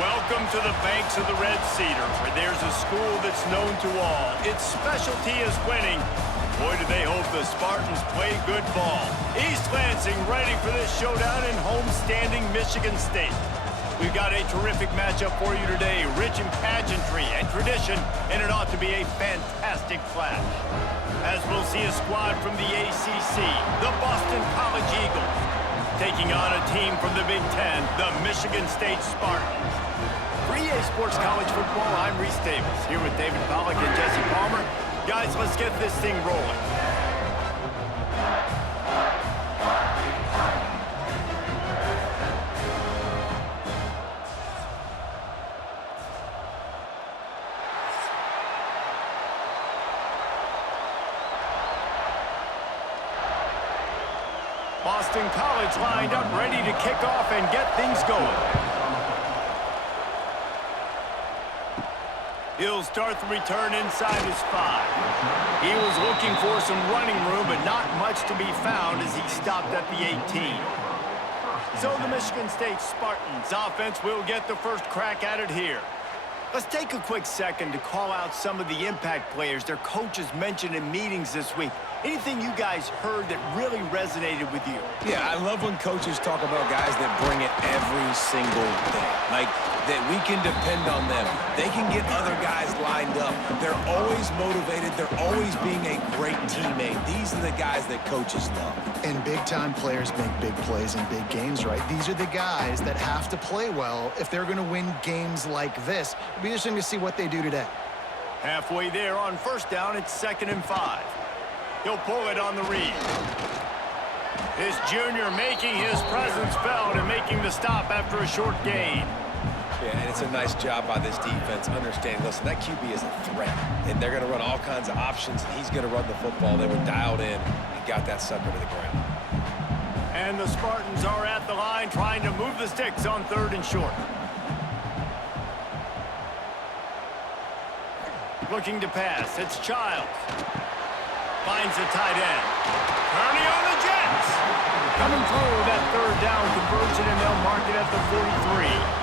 Welcome to the banks of the Red Cedar, where there's a school that's known to all. Its specialty is winning. Boy, do they hope the Spartans play good ball. East Lansing ready for this showdown in home-standing Michigan State. We've got a terrific matchup for you today, rich in pageantry and tradition, and it ought to be a fantastic clash. As we'll see a squad from the ACC, the Boston College Eagles, taking on a team from the Big Ten, the Michigan State Spartans. For EA Sports College Football, I'm Reese Davis, here with David Pollack and Jesse Palmer. Guys, let's get this thing rolling. Boston College lined up, ready to kick off and get things going. He'll start the return inside his 5. He was looking for some running room, but not much to be found as he stopped at the 18. So the Michigan State Spartans offense will get the first crack at it here. Let's take a quick second to call out some of the impact players their coaches mentioned in meetings this week. Anything you guys heard that really resonated with you? Yeah, I love when coaches talk about guys that bring it every single day. Like, that we can depend on them. They can get other guys lined up. They're always motivated. They're always being a great teammate. These are the guys that coaches love. And big-time players make big plays in big games, right? These are the guys that have to play well if they're going to win games like this. It'll be interesting to see what they do today. Halfway there on first down, it's 2nd and 5. He'll pull it on the read. This junior making his presence felt and making the stop after a short gain. Yeah, and it's a nice job by this defense understanding, listen, that QB is a threat, and they're going to run all kinds of options, and he's going to run the football. They were dialed in and got that sucker to the ground. And the Spartans are at the line trying to move the sticks on 3rd and short. Looking to pass, it's Childs. Finds the tight end. Kearney on the Jets. Coming through that 3rd down conversion, and they'll mark it at the 43.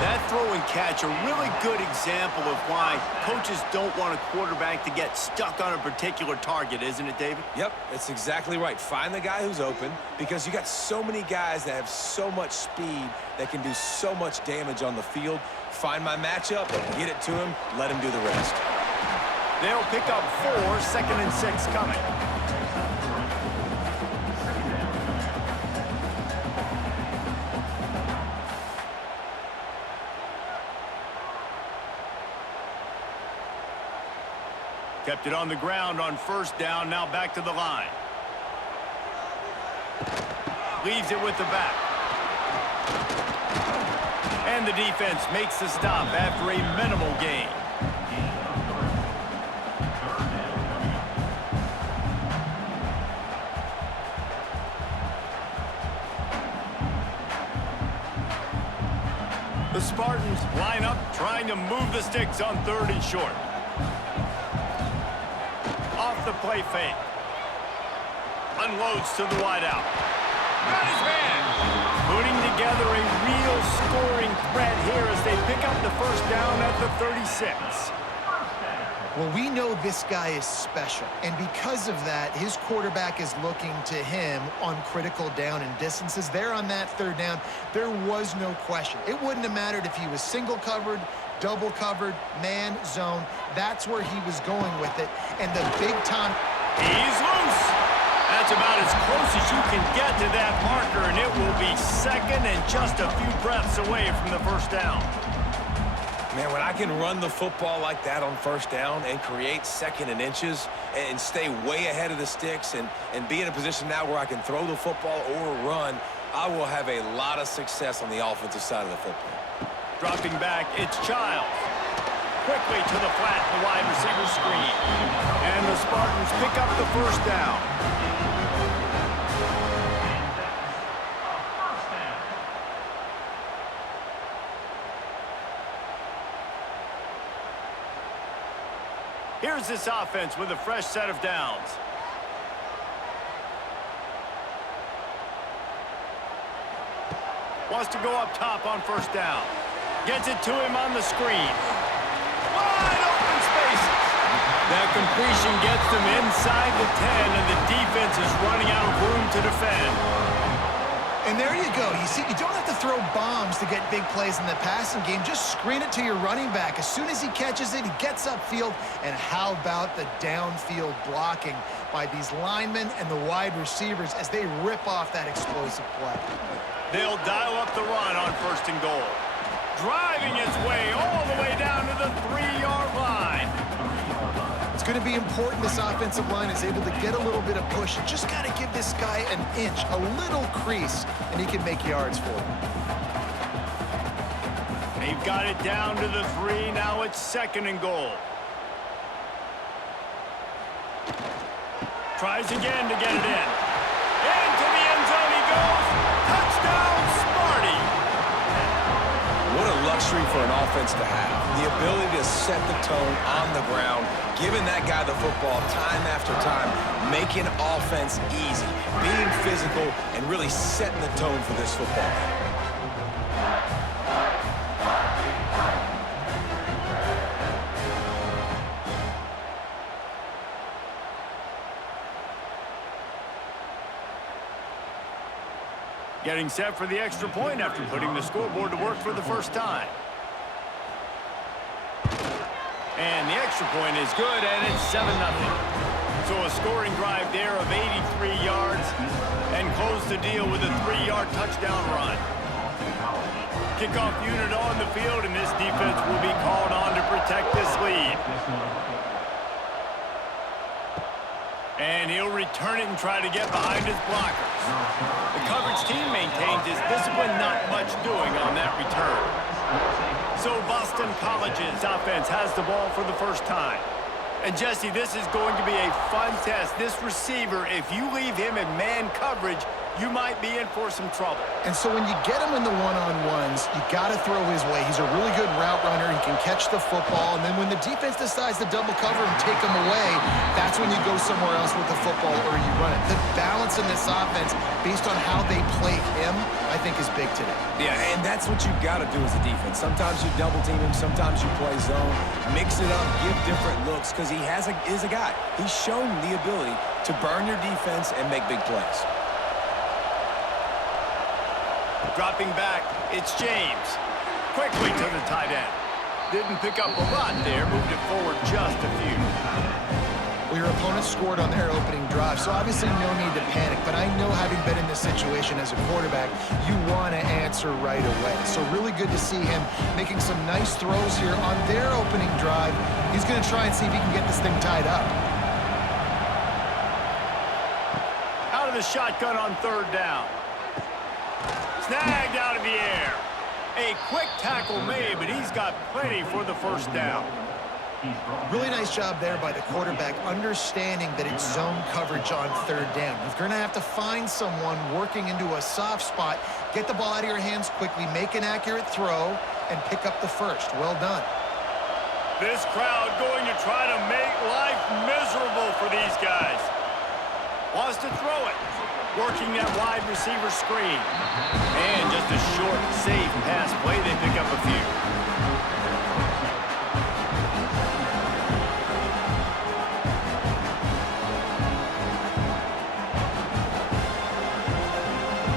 That throw and catch, a really good example of why coaches don't want a quarterback to get stuck on a particular target, isn't it, David? Yep, that's exactly right. Find the guy who's open, because you got so many guys that have so much speed that can do so much damage on the field. Find my matchup, get it to him, let him do the rest. They'll pick up 4, 2nd and 6 coming. Kept it on the ground on first down, now back to the line. Leaves it with the back. And the defense makes the stop after a minimal gain. The Spartans line up, trying to move the sticks on 3rd and short. Off the play fake. Unloads to the wideout. Got his man. Putting together a real scoring threat here as they pick up the first down at the 36. Well, we know this guy is special, and because of that, his quarterback is looking to him on critical down and distances. There on that 3rd down, there was no question. It wouldn't have mattered if he was single covered, double covered, man, zone. That's where he was going with it, and the big time. He's loose. That's about as close as you can get to that marker, and it will be 2nd and just a few breaths away from the first down. Man, when I can run the football like that on first down and create 2nd and inches and stay way ahead of the sticks and be in a position now where I can throw the football or run, I will have a lot of success on the offensive side of the football. Dropping back, it's Childs. Quickly to the flat, the wide receiver screen. And the Spartans pick up the first down. Here's this offense with a fresh set of downs. Wants to go up top on first down. Gets it to him on the screen. Wide open spaces. That completion gets them inside the 10, and the defense is running out of room to defend. And there you go. You see, you don't have to throw bombs to get big plays in the passing game. Just screen it to your running back. As soon as he catches it, he gets upfield. And how about the downfield blocking by these linemen and the wide receivers as they rip off that explosive play? They'll dial up the run on 1st and goal. Driving his way all the way down to the 3-yard line. It's going to be important this offensive line is able to get a little bit of push. You just got to give this guy an inch, a little crease, and he can make yards for you. They've got it down to the 3. Now it's 2nd and goal. Tries again to get it in. Into the end zone he goes. Touchdown, Sparty. What a luxury for an offense to have. The ability to set the tone on the ground, giving that guy the football time after time, making offense easy, being physical, and really setting the tone for this football game. Getting set for the extra point after putting the scoreboard to work for the first time. And the extra point is good, and it's 7-0. So a scoring drive there of 83 yards and close the deal with a 3-yard touchdown run. Kickoff unit on the field, and this defense will be called on to protect this lead. And he'll return it and try to get behind his blockers. The coverage team maintains his discipline, not much doing on that return. So Boston College's offense has the ball for the first time. And Jesse, this is going to be a fun test. This receiver, if you leave him in man coverage, you might be in for some trouble. And so when you get him in the one-on-ones, you got to throw his way. He's a really good route runner. He can catch the football. And then when the defense decides to double cover and take him away, that's when you go somewhere else with the football or you run it. The balance in this offense, based on how they play him, I think is big today. Yeah, and that's what you got to do as a defense. Sometimes you double team him, sometimes you play zone, mix it up, give different looks, because he is a guy. He's shown the ability to burn your defense and make big plays. Dropping back, it's James. Quickly to the tight end. Didn't pick up a lot there, moved it forward just a few. Well, your opponent scored on their opening drive, so obviously no need to panic. But I know, having been in this situation as a quarterback, you want to answer right away. So really good to see him making some nice throws here on their opening drive. He's going to try and see if he can get this thing tied up. Out of the shotgun on 3rd down. Snagged out of the air. A quick tackle made, but he's got plenty for the 1st down. Really nice job there by the quarterback, understanding that it's zone coverage on 3rd down. You're going to have to find someone working into a soft spot, get the ball out of your hands quickly, make an accurate throw, and pick up the 1st. Well done. This crowd going to try to make life miserable for these guys. Wants to throw it. Working that wide receiver screen. And just a short, safe pass play. They pick up a few.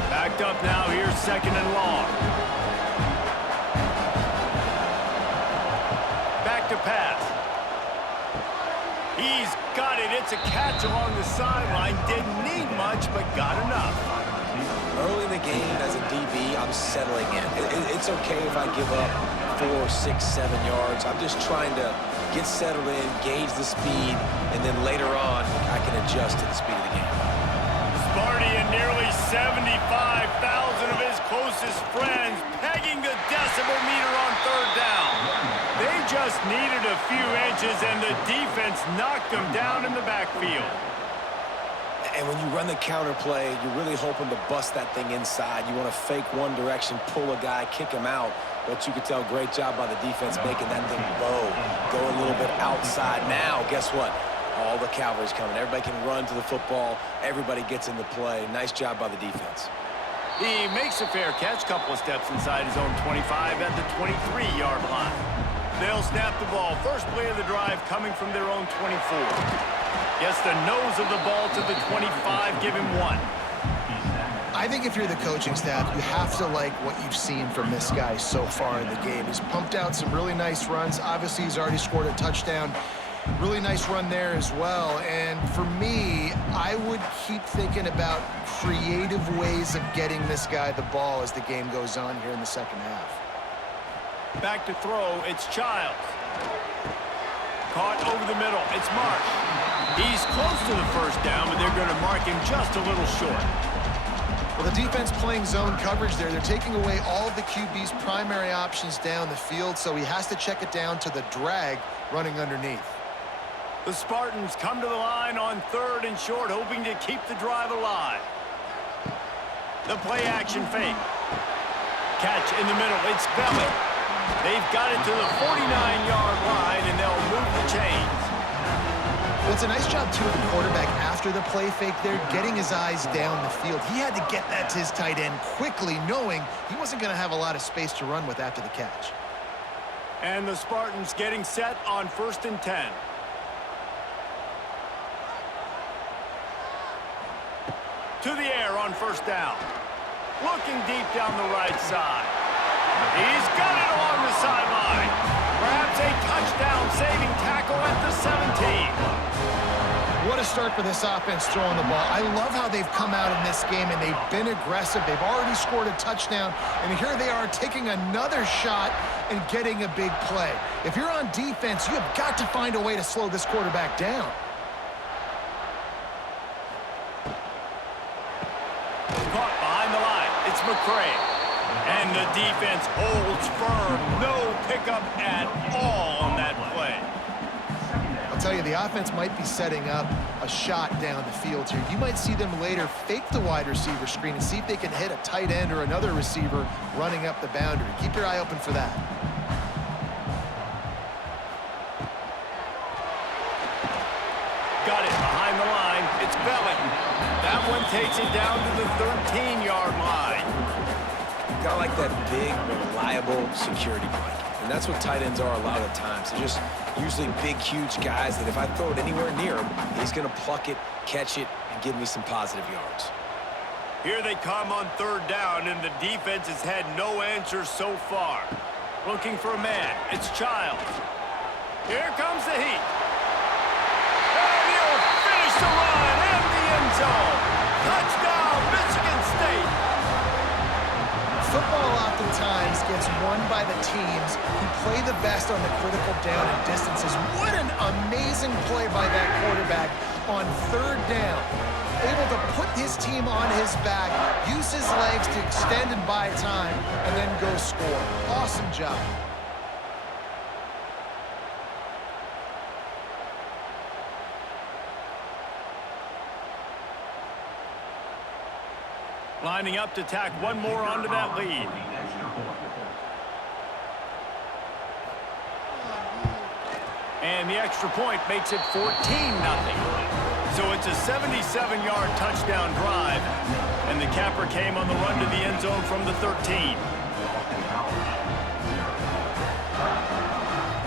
Backed up now. Here's 2nd and long. Back to pass. He's got it. It's a catch along the sideline. Didn't need much, but got enough. Early in the game, as a DB, I'm settling in. It's okay if I give up 4, 6, 7 yards. I'm just trying to get settled in, gauge the speed, and then later on, I can adjust to the speed of the game. Sparty and nearly 75,000 of his closest friends pegging the decibel meter on 3rd down. They just needed a few inches, and the defense knocked them down in the backfield. And when you run the counter play, you're really hoping to bust that thing inside. You want to fake one direction, pull a guy, kick him out. But you could tell, great job by the defense making that thing bow, go a little bit outside. Now, guess what? All the cavalry's coming. Everybody can run to the football. Everybody gets into play. Nice job by the defense. He makes a fair catch, couple of steps inside his own 25 at the 23-yard line. They'll snap the ball. First play of the drive coming from their own 24. Gets the nose of the ball to the 25, give him 1. I think if you're the coaching staff, you have to like what you've seen from this guy so far in the game. He's pumped out some really nice runs. Obviously, he's already scored a touchdown. Really nice run there as well. And for me, I would keep thinking about creative ways of getting this guy the ball as the game goes on here in the second half. Back to throw, it's Childs. Caught over the middle, it's Marsh. He's close to the first down, but they're going to mark him just a little short. Well, the defense playing zone coverage there. They're taking away all of the QB's primary options down the field, so he has to check it down to the drag running underneath. The Spartans come to the line on 3rd and short, hoping to keep the drive alive. The play-action fake. Catch in the middle, it's Belly. They've got it to the 49-yard line, and they'll move the chains. Well, it's a nice job, too, of the quarterback after the play fake there, getting his eyes down the field. He had to get that to his tight end quickly, knowing he wasn't going to have a lot of space to run with after the catch. And the Spartans getting set on 1st and 10. To the air on 1st down. Looking deep down the right side. He's got it along the sideline. Perhaps a touchdown-saving tackle at the 17. What a start for this offense throwing the ball. I love how they've come out in this game, and they've been aggressive. They've already scored a touchdown, and here they are taking another shot and getting a big play. If you're on defense, you have got to find a way to slow this quarterback down. Caught behind the line. It's McCray. And the defense holds firm. No pickup at all on that play. I'll tell you, the offense might be setting up a shot down the field here. You might see them later fake the wide receiver screen and see if they can hit a tight end or another receiver running up the boundary. Keep your eye open for that. Got it behind the line. It's Belly. That one takes it down to the 13-yard line. Got like that big, reliable security blanket. And that's what tight ends are a lot of the times. They're just usually big, huge guys that if I throw it anywhere near him, he's going to pluck it, catch it, and give me some positive yards. Here they come on 3rd down, and the defense has had no answers so far. Looking for a man. It's Childs. Here comes the heat. And he'll finish the run in the end zone. Touchdown, Michigan State. Football oftentimes gets won by the teams who play the best on the critical down and distances. What an amazing play by that quarterback on 3rd down. Able to put his team on his back, use his legs to extend and buy time, and then go score. Awesome job. Lining up to tack one more onto that lead. And the extra point makes it 14-0. So it's a 77-yard touchdown drive. And the capper came on the run to the end zone from the 13.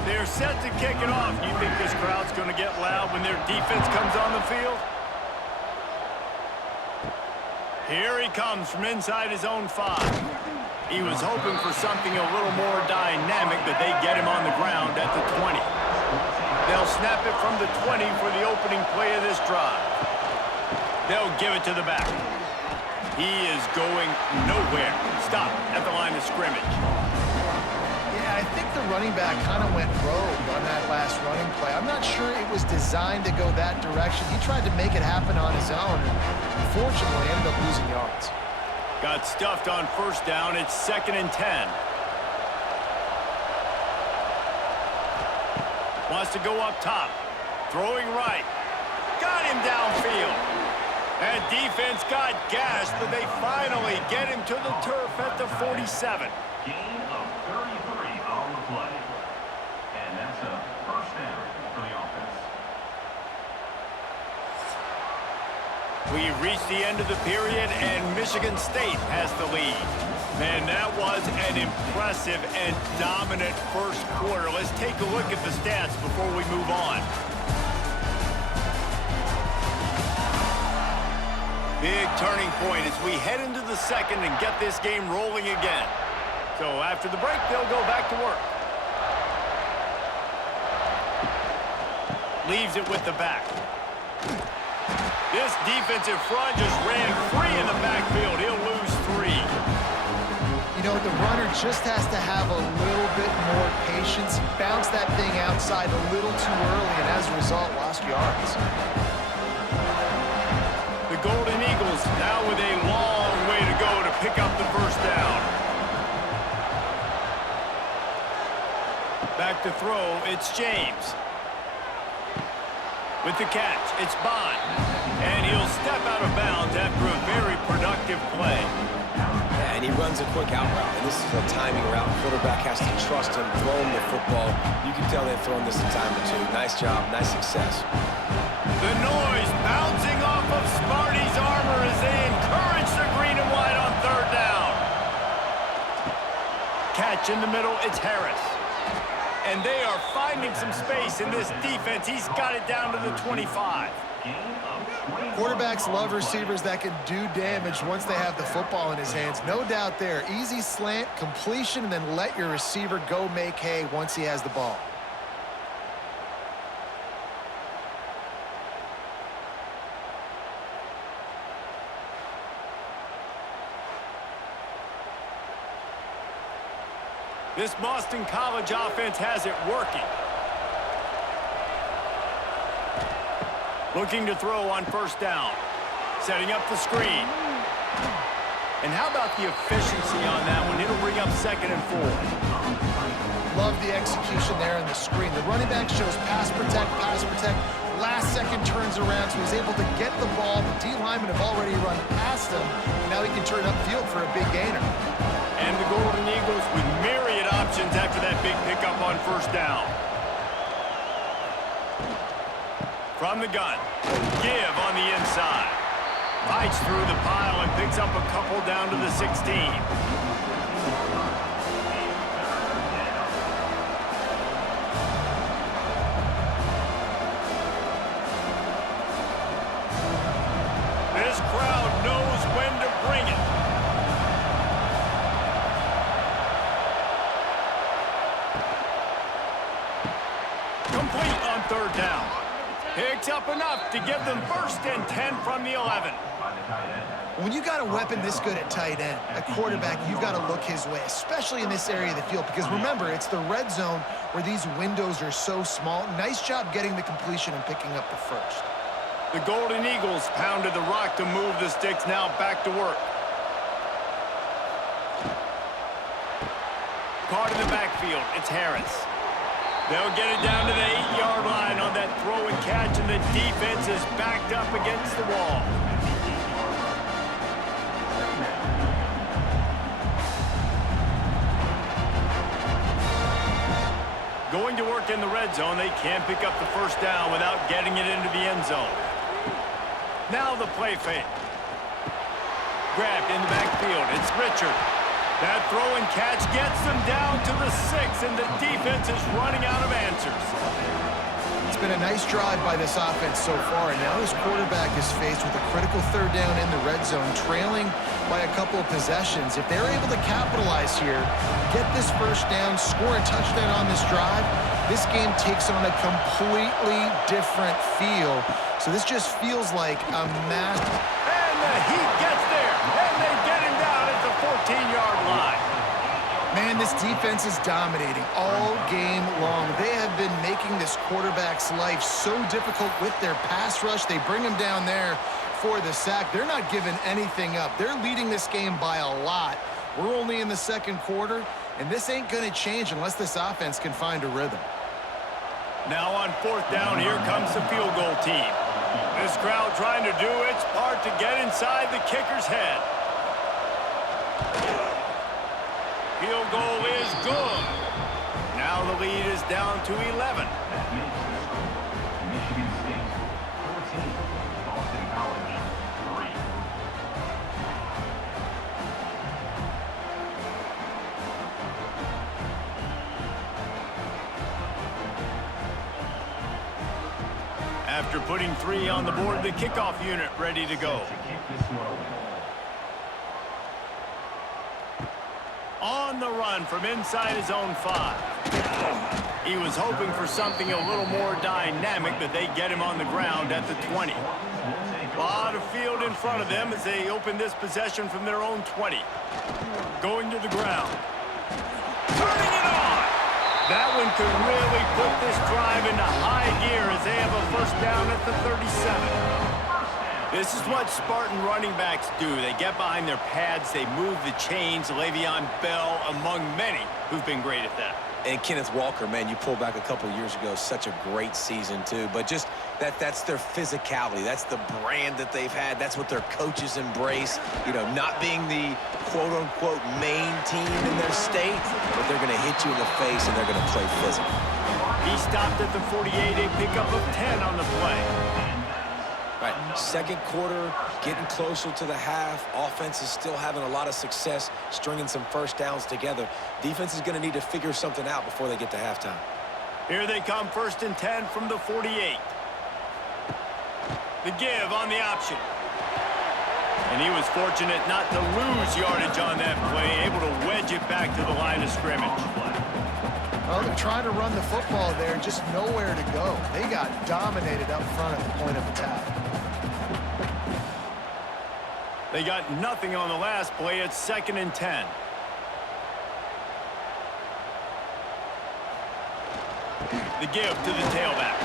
They're set to kick it off. You think this crowd's going to get loud when their defense comes on the field? Here he comes from inside his own 5. He was hoping for something a little more dynamic, but they get him on the ground at the 20. They'll snap it from the 20 for the opening play of this drive. They'll give it to the back. He is going nowhere. Stop at the line of scrimmage. Yeah, I think the running back kind of went rogue on that last running play. I'm not sure it was designed to go that direction. He tried to make it happen on his own, and unfortunately ended up losing yards. Got stuffed on 1st down. It's 2nd and 10. Wants to go up top. Throwing right. Got him downfield. And defense got gashed, but they finally get him to the turf at the 47. Gain of 33 on the play. And that's a 1st down for the offense. We reached the end of the period, and Michigan State has the lead. Man, that was an impressive and dominant first quarter. Let's take a look at the stats before we move on. Big turning point as we head into the second and get this game rolling again. So after the break, they'll go back to work. Leaves it with the back. This defensive front just ran free in the backfield. He'll lose 3. You know, the runner just has to have a little bit more patience. He bounced that thing outside a little too early, and as a result, lost yards. The Golden Eagles now with a long way to go to pick up the first down. Back to throw, it's James. With the catch, it's Bond. And he'll step out of bounds after a very productive play. Yeah, and he runs a quick out route, and this is a timing route. Quarterback has to trust him, throw him the football. You can tell they've thrown this a time or two. Nice job, nice success. The noise bouncing off of Smarty's armor as they encourage the green and white on third down. Catch in the middle, it's Harris. And they are finding some space in this defense. He's got it down to the 25. Quarterbacks love receivers that can do damage once they have the football in his hands. No doubt there. Easy slant, completion, and then let your receiver go make hay once he has the ball. This Boston College offense has it working. Looking to throw on first down. Setting up the screen. And how about the efficiency on that one? It'll bring up 2nd and 4. Love the execution there in the screen. The running back shows pass protect, pass protect. Last second turns around, so he's able to get the ball. The D linemen have already run past him. Now he can turn upfield for a big gainer. And the Golden Eagles with myriad options after that big pickup on first down. From the gun, give on the inside. Fights through the pile and picks up a couple down to the 16. This crowd knows when to bring it. Complete on third down. Picks up enough to give them 1st and 10 from the 11. When you got a weapon this good at tight end, a quarterback, you've got to look his way, especially in this area of the field, because remember, it's the red zone where these windows are so small. Nice job getting the completion and picking up the first. The Golden Eagles pounded the rock to move the Stix, now back to work. Caught in the backfield, it's Harris. They'll get it down to the 8-yard line on that throw and catch, and the defense is backed up against the wall. Going to work in the red zone, they can't pick up the first down without getting it into the end zone. Now the play fake. Grabbed in the backfield, it's Richard. That throw and catch gets them down to the 6, and the defense is running out of answers. It's been a nice drive by this offense so far, and now this quarterback is faced with a critical third down in the red zone, trailing by a couple of possessions. If they're able to capitalize here, get this first down, score a touchdown on this drive, this game takes on a completely different feel. So this just feels like a mass. And the heat gets there, and they get him down at the 14-yard line. Man, this defense is dominating all game long. They have been making this quarterback's life so difficult with their pass rush. They bring him down there for the sack. They're not giving anything up. They're leading this game by a lot. We're only in the second quarter, and this ain't going to change unless this offense can find a rhythm. Now on fourth down, here comes the field goal team. This crowd trying to do its part to get inside the kicker's head. Field goal is good. Now the lead is down to 11. Michigan State 14, Boston College After putting 3 on the board, the kickoff unit ready to go. On the run from inside his own 5. He was hoping for something a little more dynamic, but they get him on the ground at the 20. A lot of field in front of them as they open this possession from their own 20. Going to the ground. Turning it on! That one could really put this drive into high gear as they have a first down at the 37. This is what Spartan running backs do. They get behind their pads, they move the chains. Le'Veon Bell among many who've been great at that. And Kenneth Walker, man, you pulled back a couple years ago, such a great season too. But just that's their physicality. That's the brand that they've had. That's what their coaches embrace. You know, not being the quote-unquote main team in their state, but they're going to hit you in the face and they're going to play physical. He stopped at the 48, a pickup of 10 on the play. Right, second quarter, getting closer to the half. Offense is still having a lot of success stringing some first downs together. Defense is going to need to figure something out before they get to halftime. Here they come, 1st and 10 from the 48. The give on the option. And he was fortunate not to lose yardage on that play, able to wedge it back to the line of scrimmage. Well, they're trying to run the football there, just nowhere to go. They got dominated up front at the point of attack. They got nothing on the last play. It's 2nd and 10. The give to the tailback.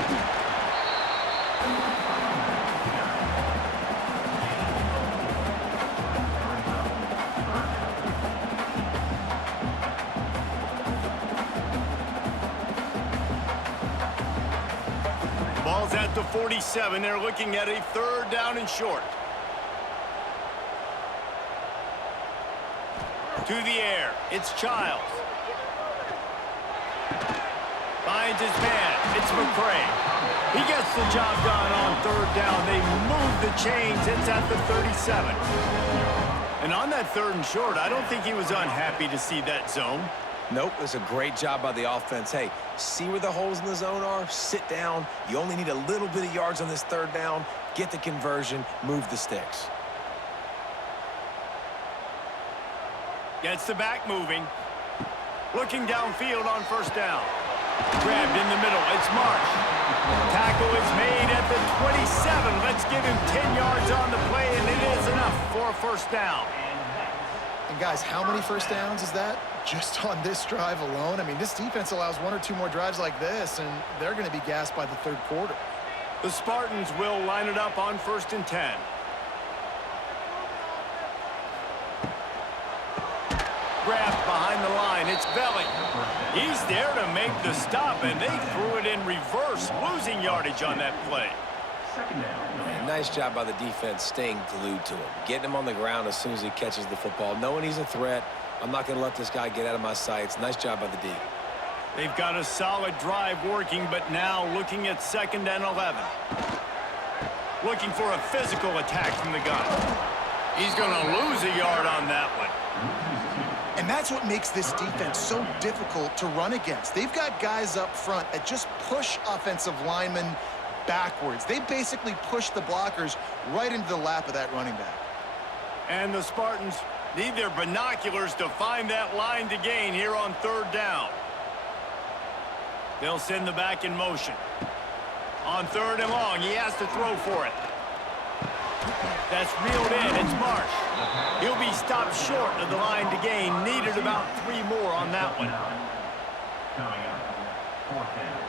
Ball's at the 47. They're looking at a 3rd down and short. To the air. It's Childs. Finds his man. It's McCray. He gets the job done on 3rd down. They move the chains. It's at the 37. And on that 3rd and short, I don't think he was unhappy to see that zone. Nope, it's a great job by the offense. Hey, see where the holes in the zone are? Sit down. You only need a little bit of yards on this 3rd down. Get the conversion. Move the sticks. Gets the back moving. Looking downfield on 1st down. Grabbed in the middle. It's Marsh. Tackle is made at the 27. Let's give him 10 yards on the play, and it is enough for a 1st down. And guys, how many first downs is that? Just on this drive alone? I mean, this defense allows 1 or 2 more drives like this, and they're going to be gassed by the 3rd quarter. The Spartans will line it up on 1st and 10. Grabbed behind the line. It's Belly. He's there to make the stop, and they threw it in reverse, losing yardage on that play. Man, nice job by the defense staying glued to him, getting him on the ground as soon as he catches the football, knowing he's a threat. I'm not going to let this guy get out of my sights. Nice job by the D. They've got a solid drive working, but now looking at 2nd and 11. Looking for a physical attack from the gun. He's going to lose a yard on that one. And that's what makes this defense so difficult to run against. They've got guys up front that just push offensive linemen backwards. They basically push the blockers right into the lap of that running back. And the Spartans need their binoculars to find that line to gain here on 3rd down. They'll send the back in motion. On 3rd and long, he has to throw for it. That's reeled in. It's Marsh. He'll be stopped short of the line to gain. Needed about 3 more on that one. Coming up, 4th down.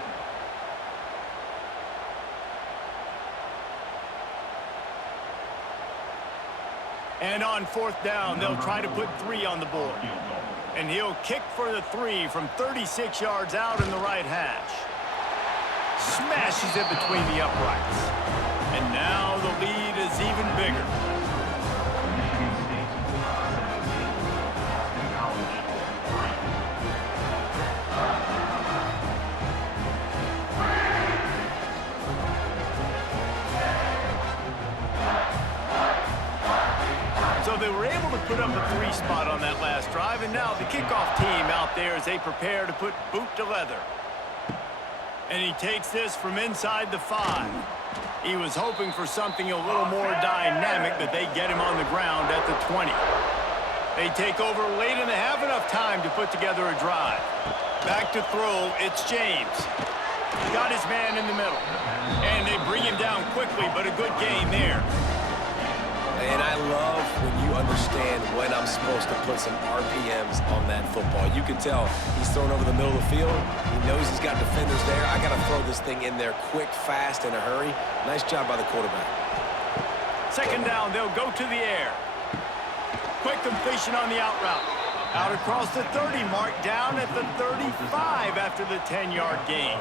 And on 4th down, they'll try to put 3 on the board. And he'll kick for the 3 from 36 yards out in the right hash. Smashes it between the uprights. And now the lead is even bigger. So they were able to put up a 3 spot on that last drive, and now the kickoff team out there as they prepare to put boot to leather. And he takes this from inside the 5. He was hoping for something a little more dynamic, but they get him on the ground at the 20. They take over late in the half, enough time to put together a drive. Back to throw, it's James. Got his man in the middle. And they bring him down quickly, but a good gain there. And I love when you understand when I'm supposed to put some RPMs on that football. You can tell he's thrown over the middle of the field. He knows he's got defenders there. I got to throw this thing in there quick, fast, in a hurry. Nice job by the quarterback. Second down, they'll go to the air. Quick completion on the out route. Out across the 30 mark, down at the 35 after the 10-yard gain.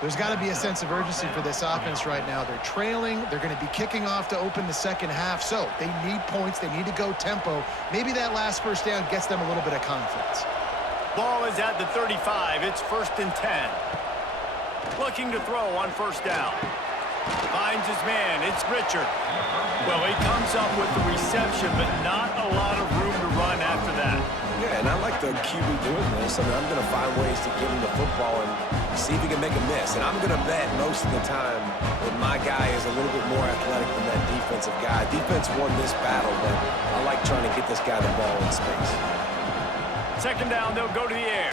There's got to be a sense of urgency for this offense right now. They're trailing. They're going to be kicking off to open the second half. So they need points. They need to go tempo. Maybe that last first down gets them a little bit of confidence. Ball is at the 35. It's 1st and 10. Looking to throw on first down. Finds his man. It's Richard. Well, he comes up with the reception, but not a lot of room to run after that. Yeah, and I like the QB doing this. I mean, I'm going to find ways to give him the football and see if he can make a miss. And I'm going to bet most of the time that my guy is a little bit more athletic than that defensive guy. Defense won this battle, but I like trying to get this guy the ball in space. Second down, they'll go to the air.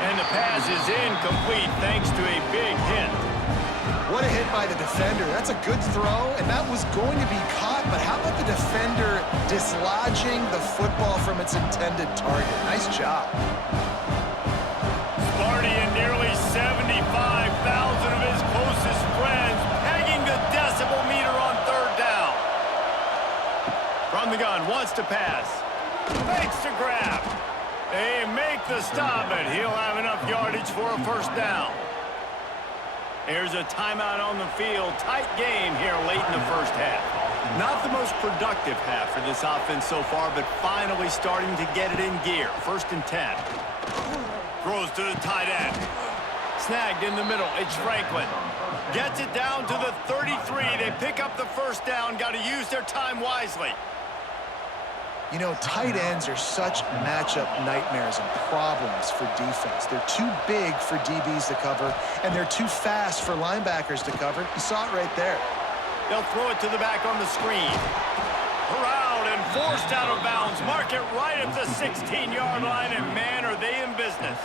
And the pass is incomplete thanks to a big hit. What a hit by the defender. That's a good throw, and that was going to be caught, but how about the defender dislodging the football from its intended target? Nice job. Sparty and nearly 75,000 of his closest friends pegging the decibel meter on third down. From the gun, wants to pass. Fakes to grab. They make the stop, but he'll have enough yardage for a first down. There's a timeout on the field. Tight game here late in the first half. Not the most productive half for this offense so far, but finally starting to get it in gear. 1st and 10. Throws to the tight end. Snagged in the middle. It's Franklin. Gets it down to the 33. They pick up the first down. Got to use their time wisely. You know, tight ends are such matchup nightmares and problems for defense. They're too big for DBs to cover, and they're too fast for linebackers to cover. You saw it right there. They'll throw it to the back on the screen. Corralled and forced out of bounds. Mark it right at the 16-yard line, and man, are they in business.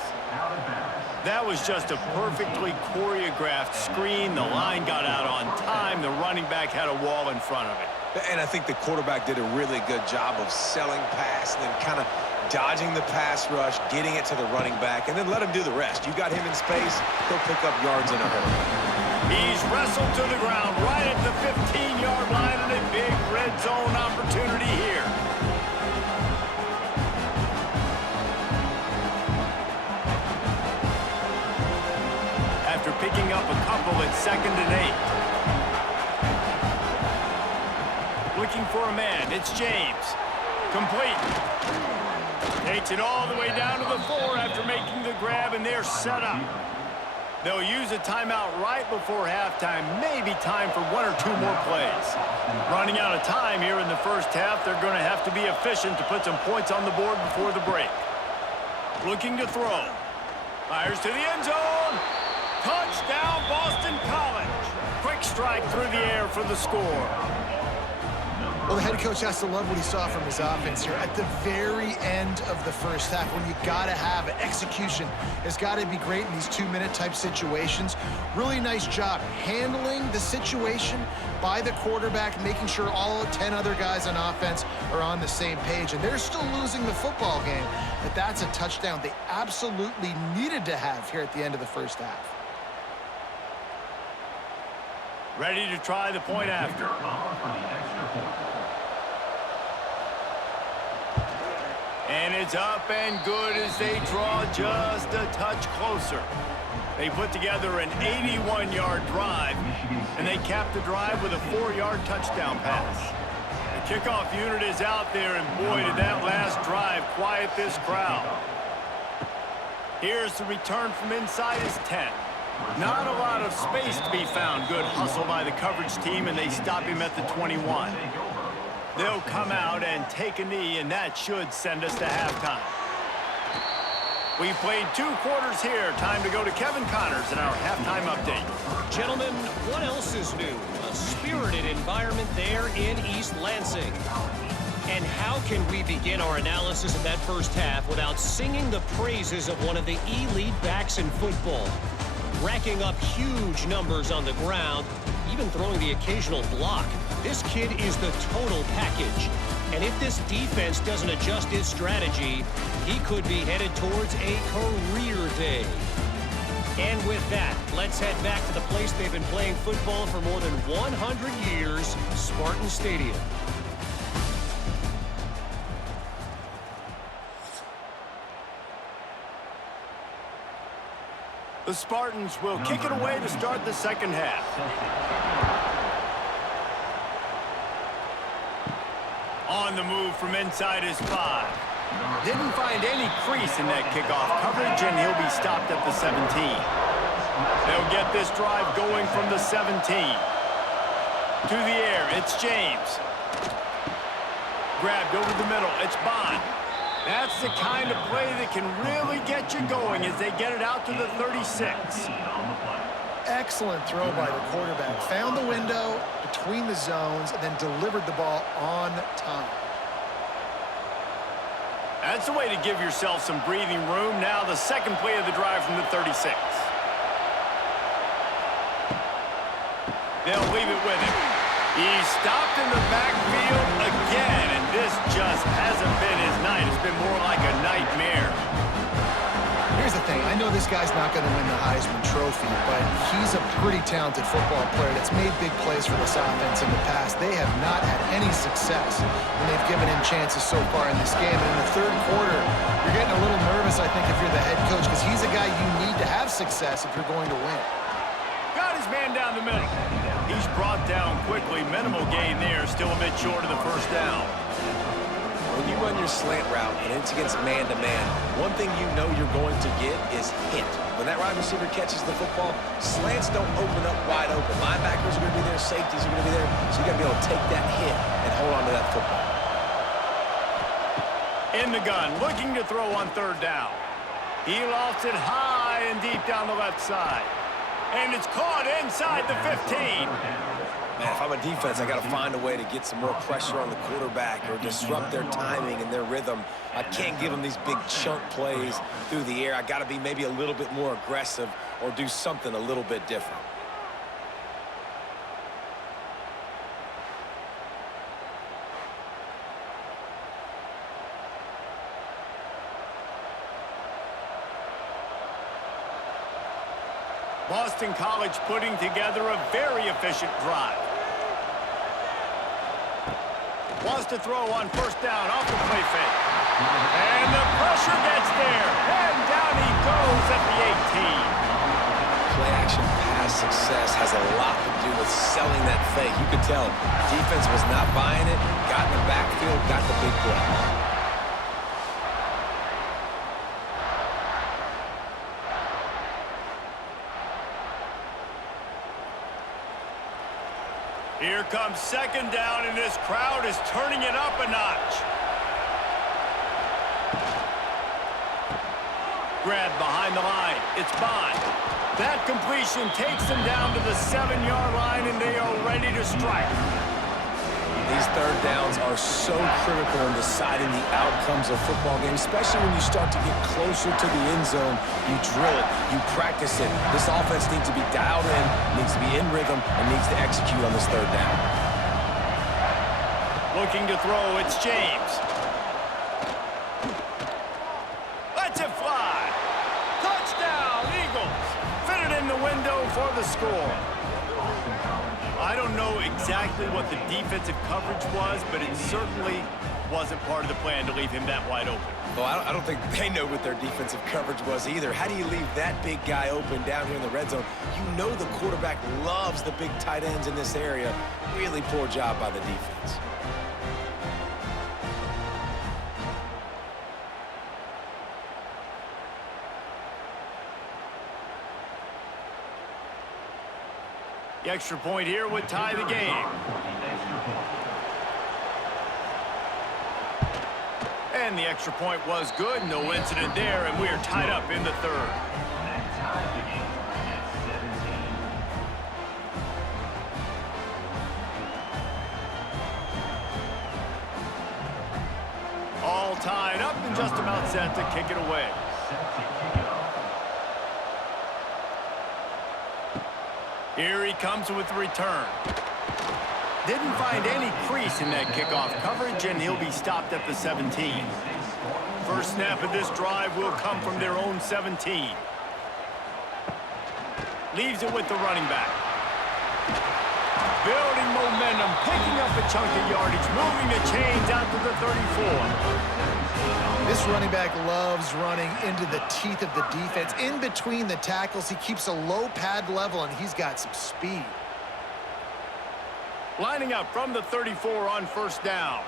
That was just a perfectly choreographed screen. The line got out on time. The running back had a wall in front of it. And I think the quarterback did a really good job of selling pass and then kind of dodging the pass rush, getting it to the running back, and then let him do the rest. You got him in space, he'll pick up yards in a hurry. He's wrestled to the ground right at the 15-yard line, and a big red zone opportunity here. After picking up a couple, it's 2nd and 8. Looking for a man. It's James. Complete. Takes it all the way down to the 4 after making the grab, and they're set up. They'll use a timeout right before halftime. Maybe time for 1 or 2 more plays. Running out of time here in the first half. They're going to have to be efficient to put some points on the board before the break. Looking to throw. Fires to the end zone. Touchdown, Boston College. Quick strike through the air for the score. Well, the head coach has to love what he saw from his offense here at the very end of the first half, when you got to have it. Execution has got to be great in these 2-minute type situations. Really nice job handling the situation by the quarterback, making sure all 10 other guys on offense are on the same page. And they're still losing the football game, but that's a touchdown they absolutely needed to have here at the end of the first half. Ready to try the point after. And it's up and good as they draw just a touch closer. They put together an 81-yard drive, and they cap the drive with a 4-yard touchdown pass. The kickoff unit is out there, and boy, did that last drive quiet this crowd. Here's the return from inside his 10. Not a lot of space to be found. Good hustle by the coverage team, and they stop him at the 21. They'll come out and take a knee, and that should send us to halftime. We've played 2 quarters here. Time to go to Kevin Connors in our halftime update. Gentlemen, what else is new? A spirited environment there in East Lansing. And how can we begin our analysis of that first half without singing the praises of one of the elite backs in football? Racking up huge numbers on the ground, even throwing the occasional block. This kid is the total package. And if this defense doesn't adjust its strategy, he could be headed towards a career day. And with that, let's head back to the place they've been playing football for more than 100 years, Spartan Stadium. The Spartans will kick it away to start the second half. On the move from inside his 5. Didn't find any crease in that kickoff coverage, and he'll be stopped at the 17. They'll get this drive going from the 17. To the air, it's James. Grabbed over the middle, it's Bond. That's the kind of play that can really get you going as they get it out to the 36. Excellent throw by the quarterback. Found the window between the zones and then delivered the ball on time. That's the way to give yourself some breathing room. Now the second play of the drive from the 36. They'll leave it with him. He's stopped in the backfield again, and this just hasn't been his night. It's been more like a nightmare. Here's the thing. I know this guy's not going to win the Heisman Trophy, but he's a pretty talented football player that's made big plays for this offense in the past. They have not had any success when they've given him chances so far in this game. And in the third quarter, you're getting a little nervous, I think, if you're the head coach, because he's a guy you need to have success if you're going to win. Got his man down the middle. He's brought down quickly. Minimal gain there. Still a bit short of the first down. When you run your slant route and it's against man-to-man, one thing you know you're going to get is hit. When that wide receiver catches the football, slants don't open up wide open. Linebackers are going to be there, safeties are going to be there, so you got to be able to take that hit and hold on to that football. In the gun, looking to throw on third down. He lofts it high and deep down the left side. And it's caught inside the 15. Man, if I'm a defense, I got to find a way to get some more pressure on the quarterback or disrupt their timing and their rhythm. I can't give them these big chunk plays through the air. I got to be maybe a little bit more aggressive or do something a little bit different. Boston College putting together a very efficient drive. Wants to throw on first down off the play fake. And the pressure gets there. And down he goes at the 18. Play action pass success has a lot to do with selling that fake. You could tell defense was not buying it, got in the backfield, got the big play. Here comes second down, and this crowd is turning it up a notch. Grabbed behind the line. It's Bond. That completion takes them down to the 7-yard line, and they are ready to strike. These third downs are so critical in deciding the outcomes of football games, especially when you start to get closer to the end zone. You drill it, you practice it. This offense needs to be dialed in, needs to be in rhythm, and needs to execute on this third down. Looking to throw, it's James. Lets it fly. Touchdown, Eagles. Fitted in the window for the score. I don't know exactly what the defensive coverage was, but it certainly wasn't part of the plan to leave him that wide open. Well, I don't think they know what their defensive coverage was either. How do you leave that big guy open down here in the red zone? You know the quarterback loves the big tight ends in this area. Really poor job by the defense. The extra point here would tie the game. And the extra point was good. No incident there, and we are tied up in the third. That ties the game at 17. All tied up and just about set to kick it away. Set to kick it off. Here he comes with the return. Didn't find any crease in that kickoff coverage, and he'll be stopped at the 17. First snap of this drive will come from their own 17. Leaves it with the running back. Building momentum, picking up a chunk of yardage, moving the chains out to the 34. This running back loves running into the teeth of the defense. In between the tackles, he keeps a low pad level, and he's got some speed. Lining up from the 34 on first down.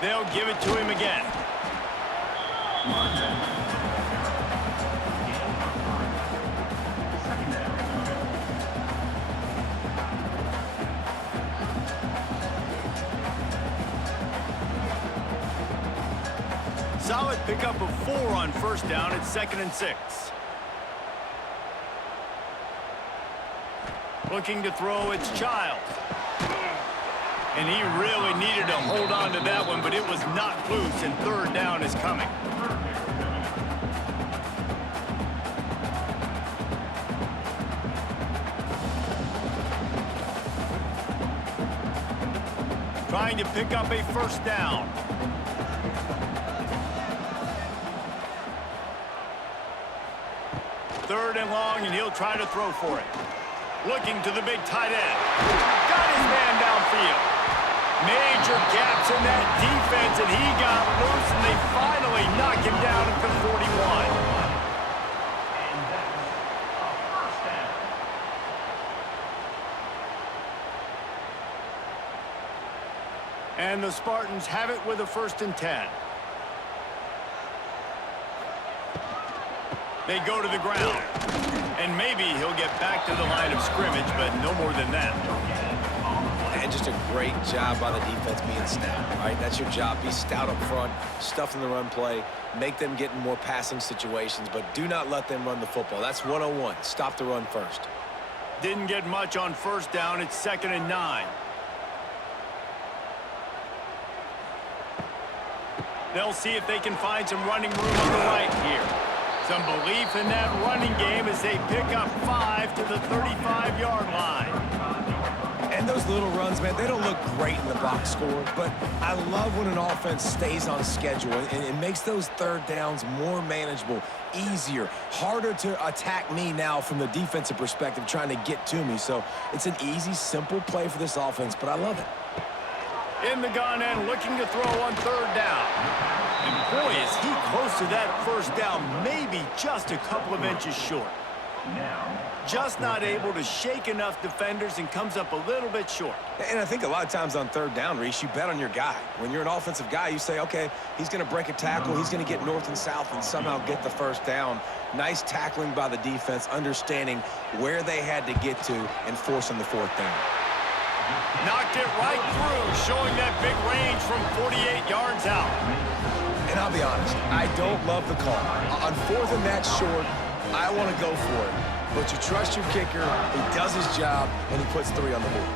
They'll give it to him again. Solid pickup of 4 on first down. It's 2nd and 6. Looking to throw, it's Childs. And he really needed to hold on to that one, but it was not loose, and third down is coming. Trying to pick up a first down. Third and long, and he'll try to throw for it. Looking to the big tight end. Got his man downfield. Major gaps in that defense, and he got loose, and they finally knock him down at the 41. And that's a first down. And the Spartans have it with a 1st and 10. They go to the ground. And maybe he'll get back to the line of scrimmage, but no more than that. And just a great job by the defense being stout, right? That's your job. Be stout up front, stuff in the run play, make them get in more passing situations, but do not let them run the football. That's 101. Stop the run first. Didn't get much on first down. It's 2nd and 9. They'll see if they can find some running room on the right here. Some belief in that running game as they pick up 5 to the 35-yard line. And those little runs, man, they don't look great in the box score, but I love when an offense stays on schedule and it makes those third downs more manageable, easier, harder to attack me now from the defensive perspective trying to get to me. So it's an easy, simple play for this offense, but I love it. In the gun and looking to throw on third down. And boy, is he close to that first down, maybe just a couple of inches short. Just not able to shake enough defenders and comes up a little bit short. And I think a lot of times on third down, Reese, you bet on your guy. When you're an offensive guy, you say, okay, he's going to break a tackle, he's going to get north and south and somehow get the first down. Nice tackling by the defense, understanding where they had to get to and forcing the fourth down. Knocked it right through, showing that big range from 48 yards out. And I'll be honest, I don't love the call. On 4th and that short, I want to go for it. But you trust your kicker, he does his job, and he puts 3 on the board.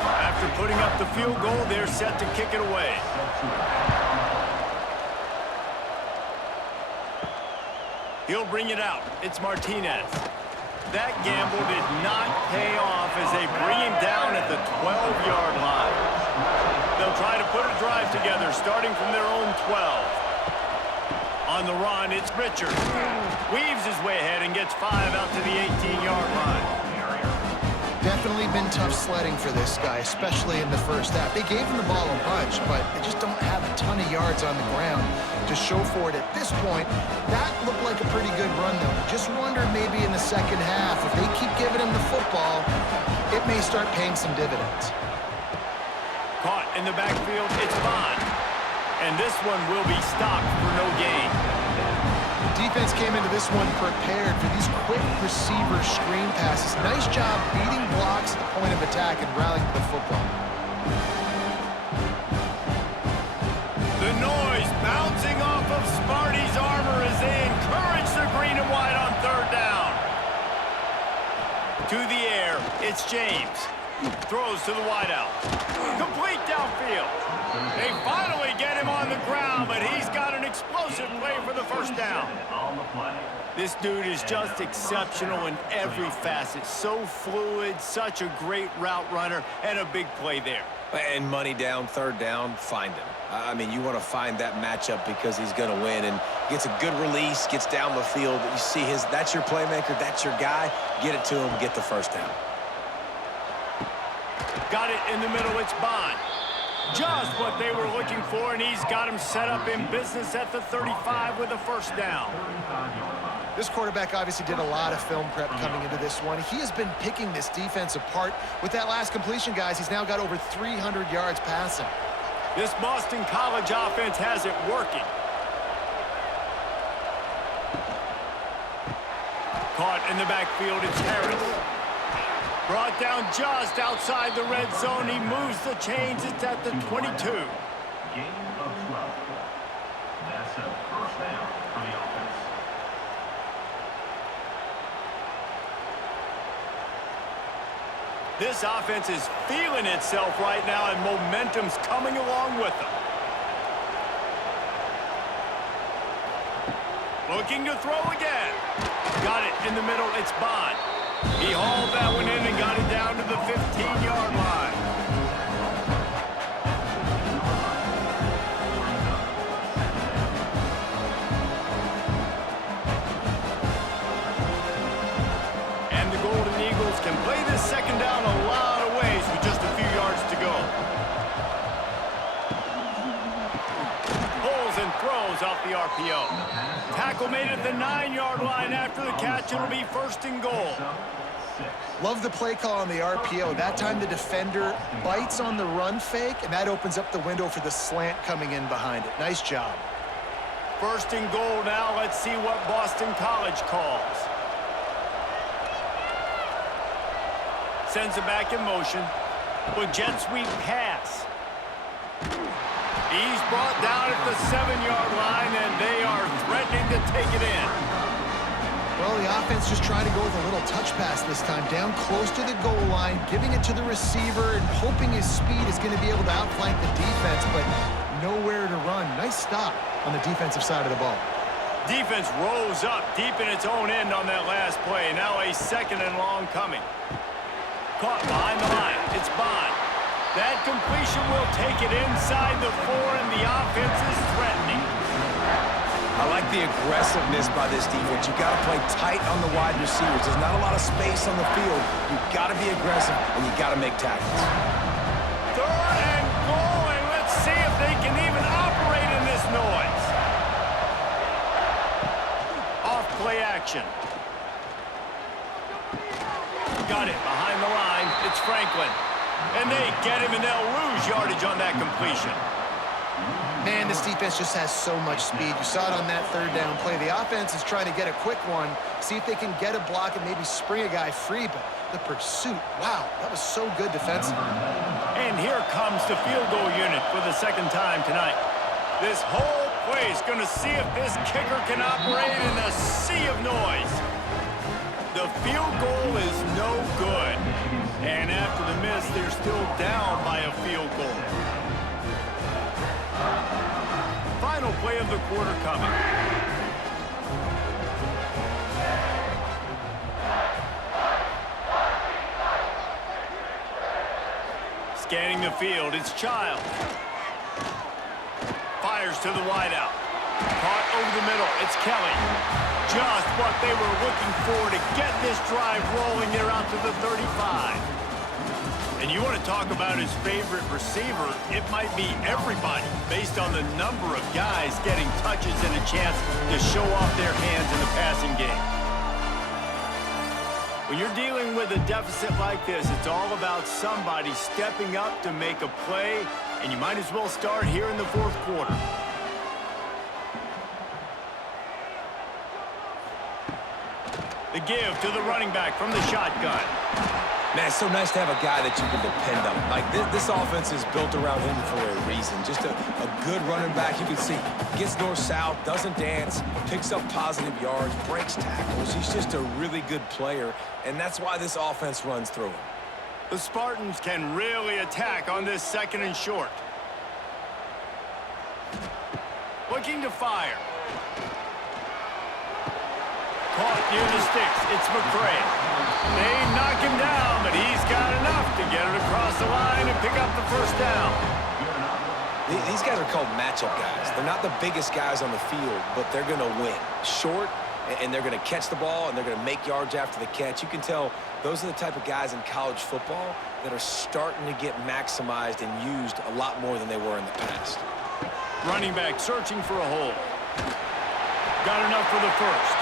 After putting up the field goal, they're set to kick it away. He'll bring it out. It's Martinez. That gamble did not pay off as they bring him down at the 12-yard line. They'll try to put a drive together, starting from their own 12. On the run, it's Richard. Weaves his way ahead and gets 5 out to the 18-yard line. Definitely been tough sledding for this guy, especially in the first half. They gave him the ball a bunch, but they just don't have a ton of yards on the ground to show for it at this point. That looked like a pretty good run, though. Just wondered maybe in the second half, if they keep giving him the football, it may start paying some dividends. Caught in the backfield, it's Bond. And this one will be stopped for no gain. defense came into this one prepared for these quick receiver screen passes. Nice job beating blocks at the point of attack and rallying to the football. The noise bouncing off of Sparty's armor as they encourage the green and white on third down. To the air, it's James. Throws to the wideout. Complete downfield. They finally get him on the ground, but he's got an explosive play for the first down. This dude is just exceptional in every facet. So fluid, such a great route runner, and a big play there. And money down, third down, find him. I mean, you want to find that matchup because he's going to win, and gets a good release, gets down the field. You see that's your playmaker, that's your guy. Get it to him, get the first down. Got it in the middle, it's Bond. Just what they were looking for, and he's got him set up in business at the 35 with a first down. This quarterback obviously did a lot of film prep coming into this one. He has been picking this defense apart. With that last completion, guys, he's now got over 300 yards passing. This Boston College offense has it working. Caught in the backfield, it's Harris. Brought down just outside the red zone. He moves the chains. It's at the 22. Gain of 12. That's a first down for the offense. This offense is feeling itself right now, and momentum's coming along with them. Looking to throw again. Got it in the middle. It's Bond. He hauled that one in and got it down to the 15-yard line. And the Golden Eagles can play this second down a lot of ways with just a few yards to go. Pulls and throws off the RPO. Tackle made at the 9-yard line. After the catch, it'll be first and goal. Love the play call on the RPO. That time the defender bites on the run fake, and that opens up the window for the slant coming in behind it. Nice job. First and goal now. Let's see what Boston College calls. Sends it back in motion. With jet sweep pass. He's brought down at the 7-yard line, and they are threatening to take it in. Well, the offense just trying to go with a little touch pass this time, down close to the goal line, giving it to the receiver and hoping his speed is going to be able to outflank the defense, but nowhere to run. Nice stop on the defensive side of the ball. Defense rose up deep in its own end on that last play. Now a second and long coming. Caught behind the line. It's Bond. That completion will take it inside the 4, and the offense is threatening. I like the aggressiveness by this defense. You got to play tight on the wide receivers. There's not a lot of space on the field. You got to be aggressive, and you got to make tackles. Third and goal, and let's see if they can even operate in this noise. Off play action. Got it behind the line. It's Franklin. And they get him, and they'll lose yardage on that completion. Man, this defense just has so much speed. You saw it on that third down play. The offense is trying to get a quick one, see if they can get a block and maybe spring a guy free, but the pursuit, wow, that was so good defensively. And here comes the field goal unit for the second time tonight. This whole play is going to see if this kicker can operate in the sea of noise. The field goal is no good. And after the miss, they're still down by a field goal. Final play of the quarter coming. Scanning the field, it's Child. Fires to the wideout. Caught over the middle, it's Kelly. Just what they were looking for to get this drive rolling. They're out to the 35. And you want to talk about his favorite receiver, it might be everybody based on the number of guys getting touches and a chance to show off their hands in the passing game. When you're dealing with a deficit like this, it's all about somebody stepping up to make a play, and you might as well start here in the fourth quarter. The give to the running back from the shotgun. Man, it's so nice to have a guy that you can depend on. Like, this offense is built around him for a reason. Just a good running back. You can see gets north-south, doesn't dance, picks up positive yards, breaks tackles. He's just a really good player, and that's why this offense runs through him. The Spartans can really attack on this 2nd and short. Looking to fire. Caught near the sticks. It's McCray. They knock him down, but he's got enough to get it across the line and pick up the first down. These guys are called matchup guys. They're not the biggest guys on the field, but they're going to win. Short, and they're going to catch the ball, and they're going to make yards after the catch. You can tell those are the type of guys in college football that are starting to get maximized and used a lot more than they were in the past. Running back searching for a hole. Got enough for the first.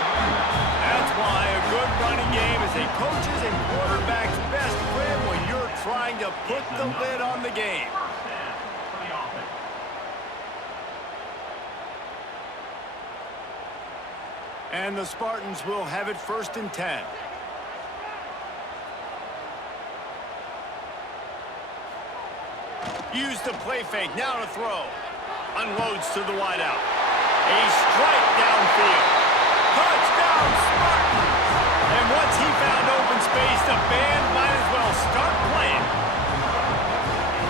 That's why a good running game is a coach's and quarterback's best friend when you're trying to put the lid on the game. And the Spartans will have it 1st and 10. Use the play fake, now to throw. Unloads to the wideout. A strike downfield. Touchdown, Spartans! And once he found open space, the band might as well start playing.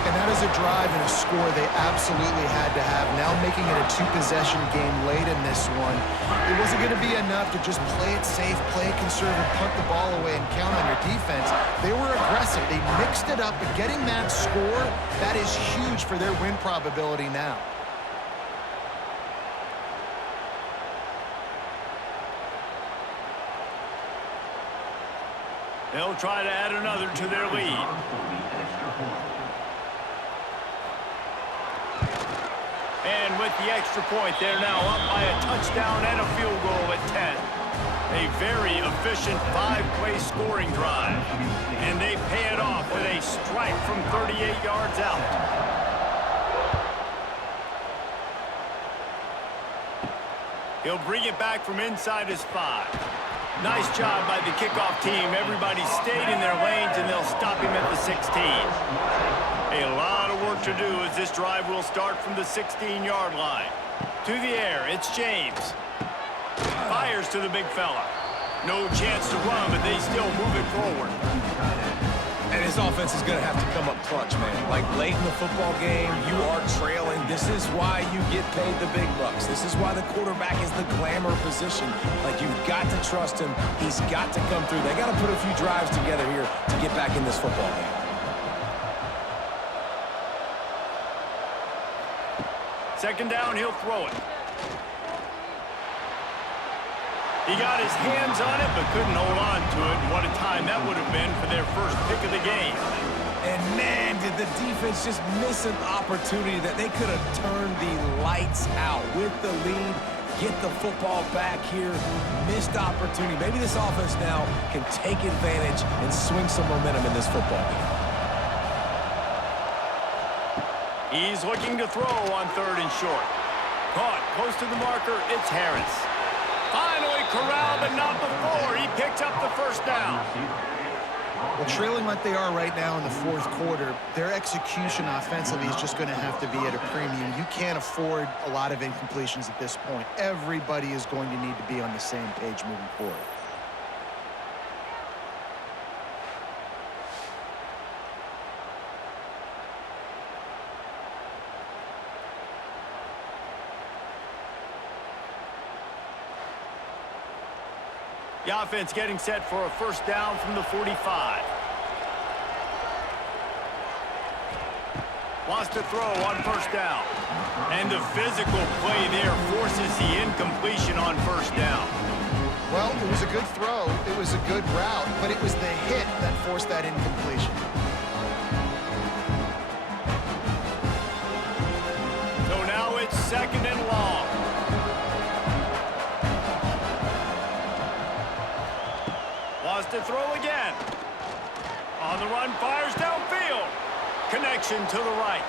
And that is a drive and a score they absolutely had to have. Now making it a 2-possession game late in this one. It wasn't going to be enough to just play it safe, play it conservative, punt the ball away, and count on your defense. They were aggressive. They mixed it up, but getting that score, that is huge for their win probability now. They'll try to add another to their lead. And with the extra point, they're now up by a touchdown and a field goal at 10. A very efficient 5-play scoring drive. And they pay it off with a strike from 38 yards out. He'll bring it back from inside his 5. Nice job by the kickoff team. Everybody stayed in their lanes, and they'll stop him at the 16. A lot of work to do as this drive will start from the 16-yard line. To the air, it's James. Fires to the big fella. No chance to run, but they still move it forward. And his offense is going to have to come up clutch, man. Like, late in the football game, you are trailing. This is why you get paid the big bucks. This is why the quarterback is the glamour position. Like, you've got to trust him. He's got to come through. They got to put a few drives together here to get back in this football game. Second down, he'll throw it. He got his hands on it, but couldn't hold on to it. And what a time that would have been for their first pick of the game. And, man, did the defense just miss an opportunity that they could have turned the lights out with the lead, get the football back here. Missed opportunity. Maybe this offense now can take advantage and swing some momentum in this football game. He's looking to throw on 3rd and short. Caught close to the marker, it's Harris. Finally corralled, but not before. He picks up the first down. Well, trailing like they are right now in the 4th quarter, their execution offensively is just going to have to be at a premium. You can't afford a lot of incompletions at this point. Everybody is going to need to be on the same page moving forward. The offense getting set for a first down from the 45. Wants to throw on first down. And the physical play there forces the incompletion on first down. Well, it was a good throw. It was a good route, but it was the hit that forced that incompletion. So now it's 2nd and long. Wants to throw again. On the run, fires downfield. Connection to the right.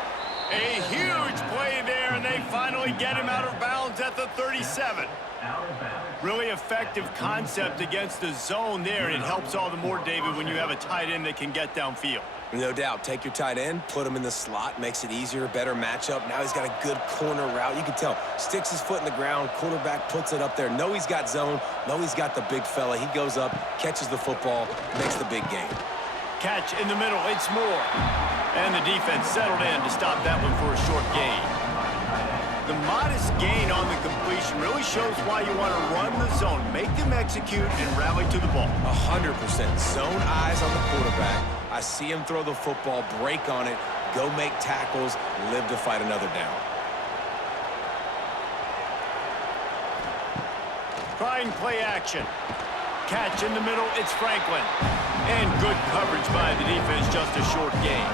A huge play there, and they finally get him out of bounds downs at the 37. Out of bounds. Really effective concept against the zone there, and it helps all the more, David, when you have a tight end that can get downfield. No doubt. Take your tight end, put him in the slot, makes it easier, better matchup. Now he's got a good corner route. You can tell, sticks his foot in the ground, quarterback puts it up there. Know he's got zone, know he's got the big fella. He goes up, catches the football, makes the big game. Catch in the middle, it's Moore. And the defense settled in to stop that one for a short gain. The modest gain on the completion really shows why you want to run the zone, make them execute, and rally to the ball. 100%. Zone eyes on the quarterback. I see him throw the football, break on it, go make tackles, live to fight another down. Trying play action. Catch in the middle, it's Franklin. And good coverage by the defense, just a short gain.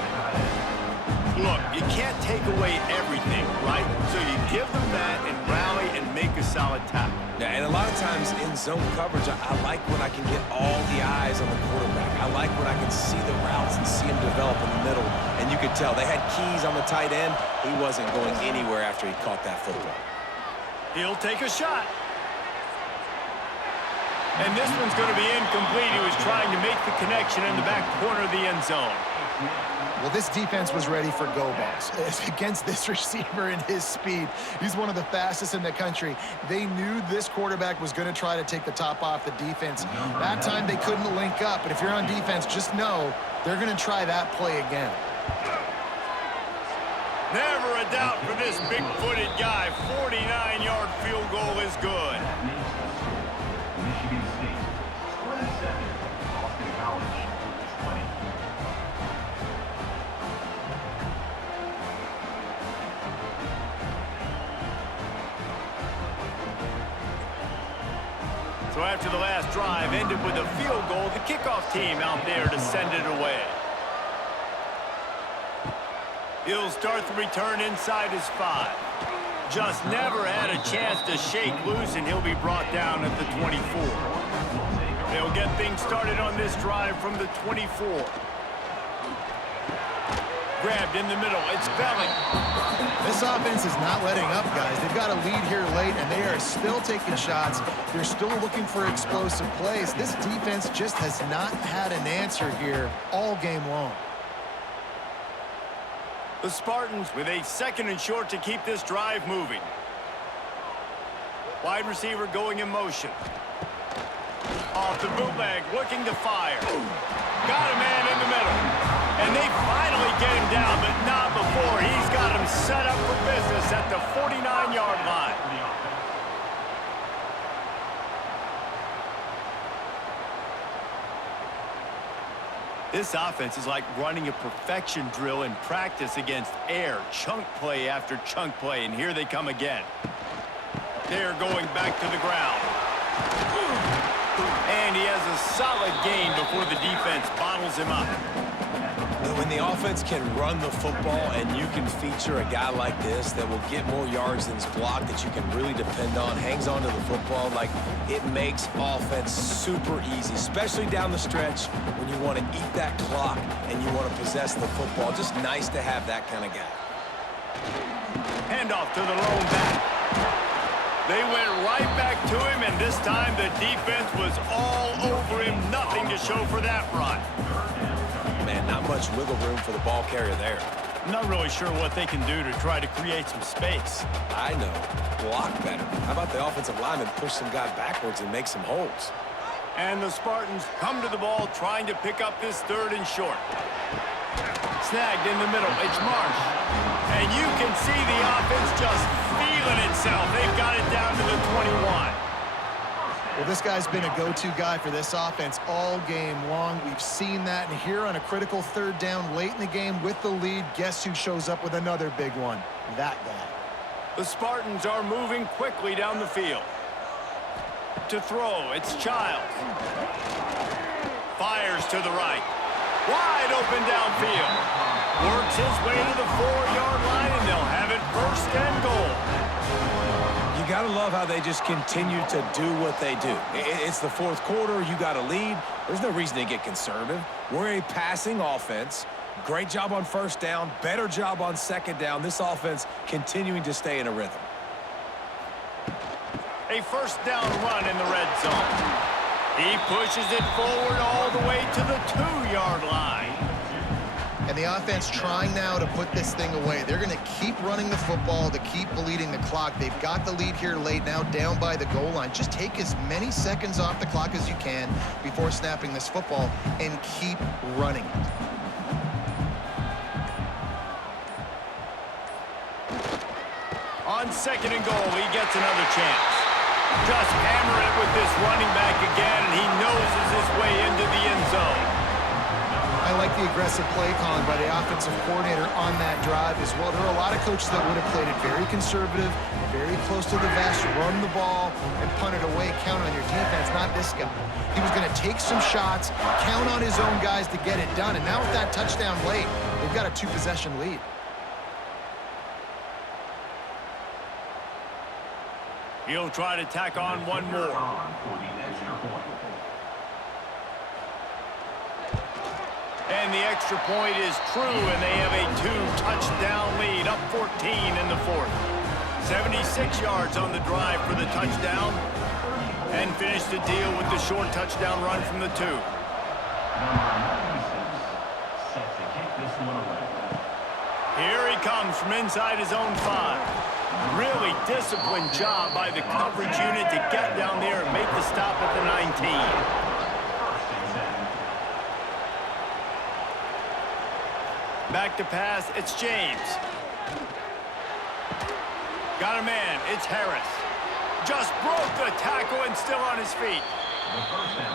Look, you can't take away everything, right? So you give them that and rally and make a solid tackle. Yeah, and a lot of times in zone coverage, I like when I can get all the eyes on the quarterback. I like when I can see the routes and see him develop in the middle. And you could tell they had keys on the tight end. He wasn't going anywhere after he caught that football. He'll take a shot. And this one's going to be incomplete. He was trying to make the connection in the back corner of the end zone. Well, this defense was ready for go balls. Against this receiver and his speed, he's one of the fastest in the country. They knew this quarterback was going to try to take the top off the defense. That time they couldn't link up, but if you're on defense, just know they're going to try that play again. Never a doubt for this big-footed guy. 49-yard field goal is good. Michigan State, 27. Boston College, 20. So after the last drive ended with a field goal, the kickoff team out there to send it away. He'll start the return inside his 5. Just never had a chance to shake loose, and he'll be brought down at the 24. They'll get things started on this drive from the 24. Grabbed in the middle, it's Belling. This offense is not letting up, guys. They've got a lead here late, and they are still taking shots. They're still looking for explosive plays. This defense just has not had an answer here all game long. The Spartans with a 2nd and short to keep this drive moving. Wide receiver going in motion. Off the bootleg, looking to fire. Got a man in the middle. And they finally get him down, but not before. He's got him set up for business at the 49-yard line. This offense is like running a perfection drill in practice against air. Chunk play after chunk play, and here they come again. They're going back to the ground. And he has a solid gain before the defense bottles him up. When the offense can run the football and you can feature a guy like this that will get more yards than his block, that you can really depend on, hangs on to the football, like it makes offense super easy, especially down the stretch when you want to eat that clock and you want to possess the football. Just nice to have that kind of guy. Handoff to the lone back. They went right back to him, and this time the defense was all over him. Nothing to show for that run. Man, not much wiggle room for the ball carrier there. I'm not really sure what they can do to try to create some space. I know. Block better. How about the offensive lineman push some guy backwards and make some holes? And the Spartans come to the ball trying to pick up this 3rd and short. Snagged in the middle. It's Marsh. And you can see the offense just feeling itself. They've got it down to the 21. Well, this guy's been a go-to guy for this offense all game long. We've seen that, and here on a critical 3rd down late in the game with the lead, guess who shows up with another big one? That guy. The Spartans are moving quickly down the field. To throw, it's Childs. Fires to the right. Wide open downfield. Works his way to the 4-yard line, and they'll have it 1st and goal. You got to love how they just continue to do what they do. It's the 4th quarter. You got a lead. There's no reason to get conservative. We're a passing offense. Great job on 1st down. Better job on 2nd down. This offense continuing to stay in a rhythm. A first down run in the red zone. He pushes it forward all the way to the 2-yard line. And the offense trying now to put this thing away. They're going to keep running the football to keep bleeding the clock. They've got the lead here late, now down by the goal line. Just take as many seconds off the clock as you can before snapping this football and keep running it. On 2nd and goal, he gets another chance. Just hammer it with this running back again, and he noses his way into the end zone. I like the aggressive play calling by the offensive coordinator on that drive as well. There are a lot of coaches that would have played it very conservative, very close to the vest, run the ball, and punt it away, count on your defense, not this guy. He was going to take some shots, count on his own guys to get it done, and now with that touchdown late, they've got a 2-possession lead. He'll try to tack on one more. And the extra point is true, and they have a 2-touchdown lead, up 14 in the 4th. 76 yards on the drive for the touchdown, and finish the deal with the short touchdown run from the 2. Here he comes from inside his own 5. Really disciplined job by the coverage unit to get down there and make the stop at the 19. Back to pass, it's James. Got a man, it's Harris. Just broke the tackle and still on his feet.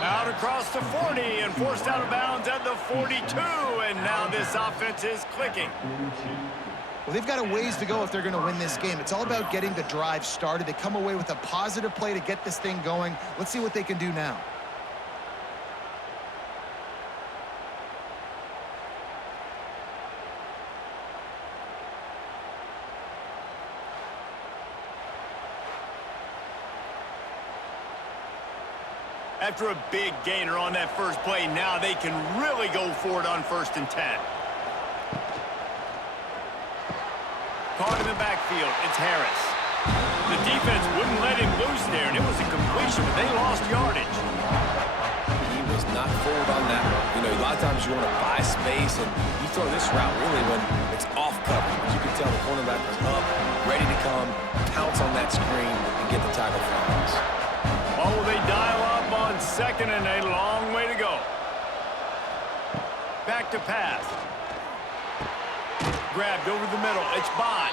Out across the 40 and forced out of bounds at the 42, and now this offense is clicking. Well, they've got a ways to go if they're going to win this game. It's all about getting the drive started. They come away with a positive play to get this thing going. Let's see what they can do now. After a big gainer on that first play, now they can really go for it on 1st and 10. Caught in the backfield, it's Harris. The defense wouldn't let him loose there, and it was a completion, but they lost yardage. He was not forward on that one. You know, a lot of times you want to buy space, and you throw this route really when it's off coverage. But you can tell the cornerback was up, ready to come, pounce on that screen, and get the tackle for us. Oh, they dial up on 2nd and a long way to go. Back to pass. Grabbed over the middle, it's Bond.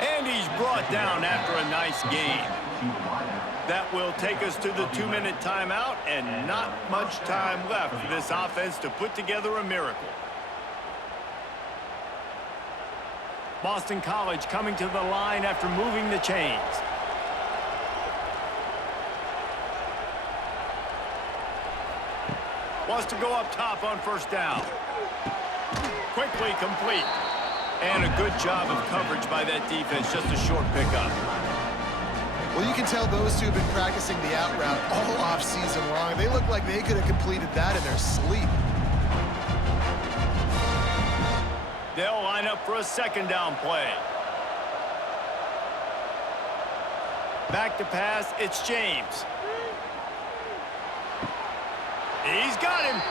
And he's brought down after a nice gain. That will take us to the 2-minute timeout, and not much time left for this offense to put together a miracle. Boston College coming to the line after moving the chains. Wants to go up top on 1st down. Quickly complete. And a good job of coverage by that defense, just a short pickup. Well, you can tell those two have been practicing the out route all off-season long. They look like they could have completed that in their sleep. They'll line up for a 2nd down play. Back to pass, it's James. He's got him.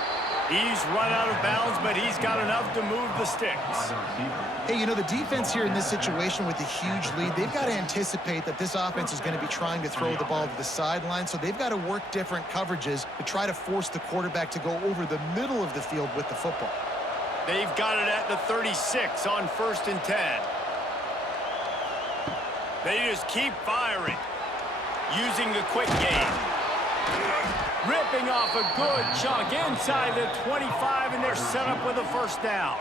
He's run out of bounds, but he's got enough to move the sticks. Hey, you know, the defense here in this situation with a huge lead, they've got to anticipate that this offense is going to be trying to throw the ball to the sideline, so they've got to work different coverages to try to force the quarterback to go over the middle of the field with the football. They've got it at the 36 on 1st and 10. They just keep firing, using the quick game. Ripping off a good chunk inside the 25, and they're set up with a 1st down.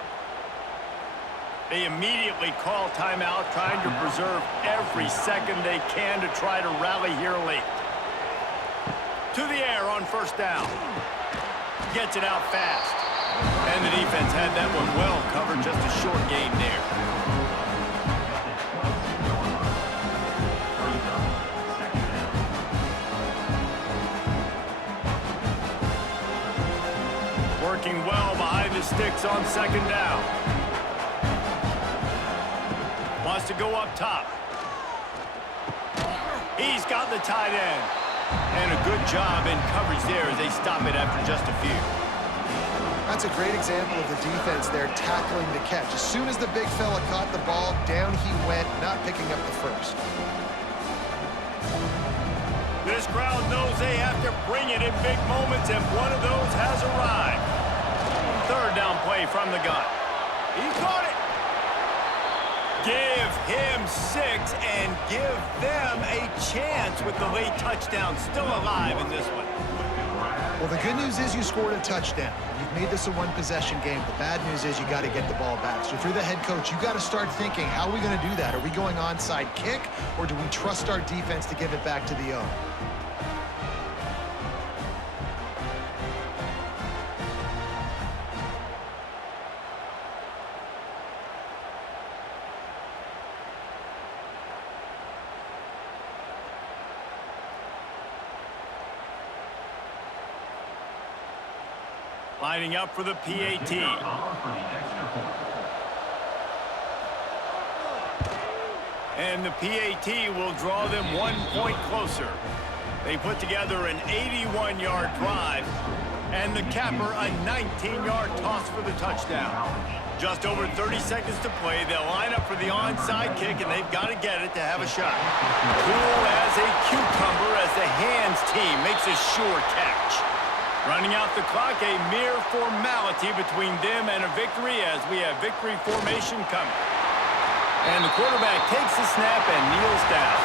They immediately call timeout, trying to preserve every second they can to try to rally here late. To the air on 1st down. Gets it out fast. And the defense had that one well covered, just a short gain there. Working well behind the sticks on 2nd down. Wants to go up top. He's got the tight end. And a good job in coverage there as they stop it after just a few. That's a great example of the defense there tackling the catch. As soon as the big fella caught the ball, down he went, not picking up the first. This crowd knows they have to bring it in big moments, and one of those has arrived. Third down play from the gun. He caught it. Give him 6 and give them a chance with the late touchdown still alive in this one. Well, the good news is you scored a touchdown. You've made this a one-possession game. The bad news is you got to get the ball back. So if you're the head coach, you got to start thinking, how are we going to do that? Are we going onside kick, or do we trust our defense to give it back to the owner? Lining up for the PAT. And the PAT will draw them 1 point closer. They put together an 81-yard drive, and the capper a 19-yard toss for the touchdown. Just over 30 seconds to play. They'll line up for the onside kick, and they've got to get it to have a shot. Cool as a cucumber as the hands team makes a sure catch. Running out the clock, a mere formality between them and a victory as we have victory formation coming. And the quarterback takes the snap and kneels down.